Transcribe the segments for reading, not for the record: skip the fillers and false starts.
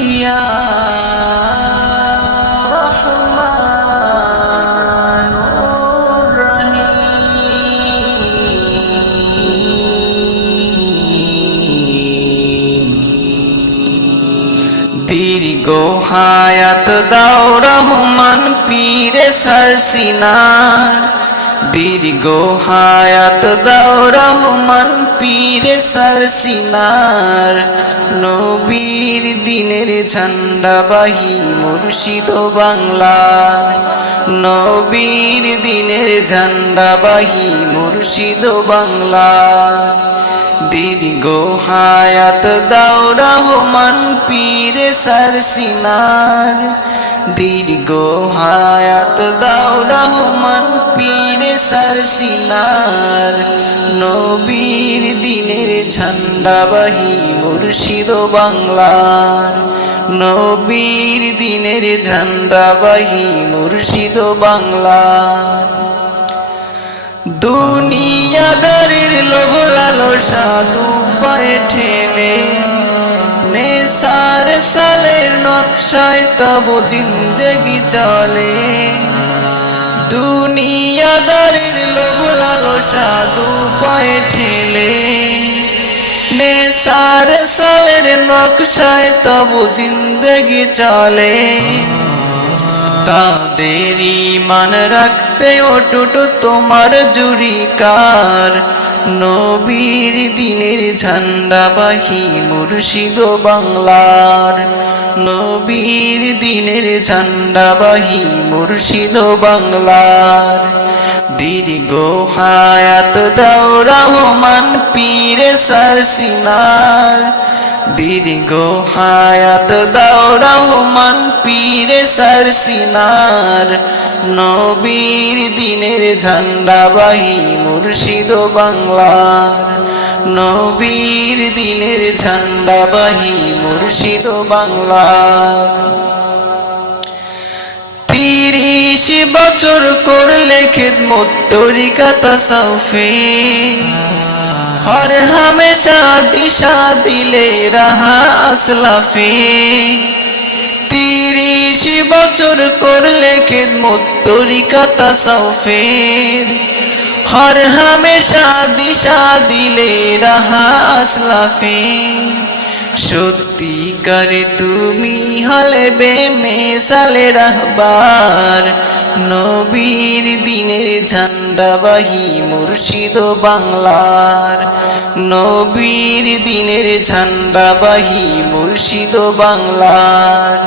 ইয়া রহমানুর রহিম, দীর্ঘ হায়াত দাও রহমান পীরে সারসিনার, দীর্ঘ হায়াত দাও রহমান পীরে সারসিনার। নবীর দিনের ঝান্ডাবাহী মুর্শিদ বাংলার, নবীর দিনের ঝান্ডাবাহী মুর্শিদ বাংলার। দীর্ঘ হায়াত দাও রহমান পীরে সারসিনার, দীর্ঘ হায়াত দাও রহমান পীরে সারসিনার। নবীর দিনের ঝান্ডাবাহী মুর্শিদ বাংলার, নবীর দিনের ঝান্ডাবাহী মুর্শিদ বাংলার। দুনিয়াদারির লোভ লালসা দুপায়ে ঠেলে, নেশার সালের নকশায় তব জিন্দেগি চলে। দুনিয়াদারির লোভ লালসা দুপায়ে ঠেলে, নেশার সালের নকশায় তব জিন্দেগি চলে। তাদের ঈমান রাখতে অটুট তোমার জুরিকার, নবীর দিনের ঝান্ডাবাহী মুর্শিদ বাংলার, নবীর দিনের ঝান্ডাবাহী মুর্শিদ বাংলার। দীর্ঘ হায়াত দাও রহমান পীরে সারসিনার, দীর্ঘ হায়াত দাও রহমান পীরে সারসিনার। নবীর দিনের ঝান্ডাবাহী মুর্শিদ বাংলার, নবীর দিনের ঝান্ডাবাহী মুর্শিদ বাংলার। ৩০ বছর করলে খিদমত তরিকা তাসাউফে, হর হামেশা দিশা দিলে রাহা আসলাফে। ৩০ বছর করলে খিদমত তরিকা তাসাউফের, হর হামেশা দিশা দিলে রাহা আসলাফে। সত্যিকারে তুমি হলে বেমিসালে রাহবার, নবীর দিনের ঝান্ডাবাহী মুর্শিদ বাংলার, নবীর দিনের ঝান্ডাবাহী মুর্শিদ বাংলার।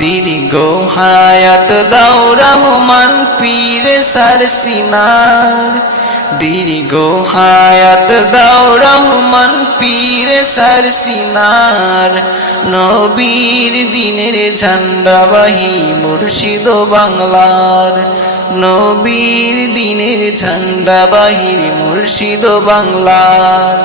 দীর্ঘ হায়াত দাও রহমান পীরে সারসিনার, দীর্ঘ হায়াত দাও রহমান পীরে সারসিনার। নবীর দিনের ঝান্ডাবাহী মুর্শিদ বাংলার, নবীর দিনের ঝান্ডাবাহী মুর্শিদ বাংলার।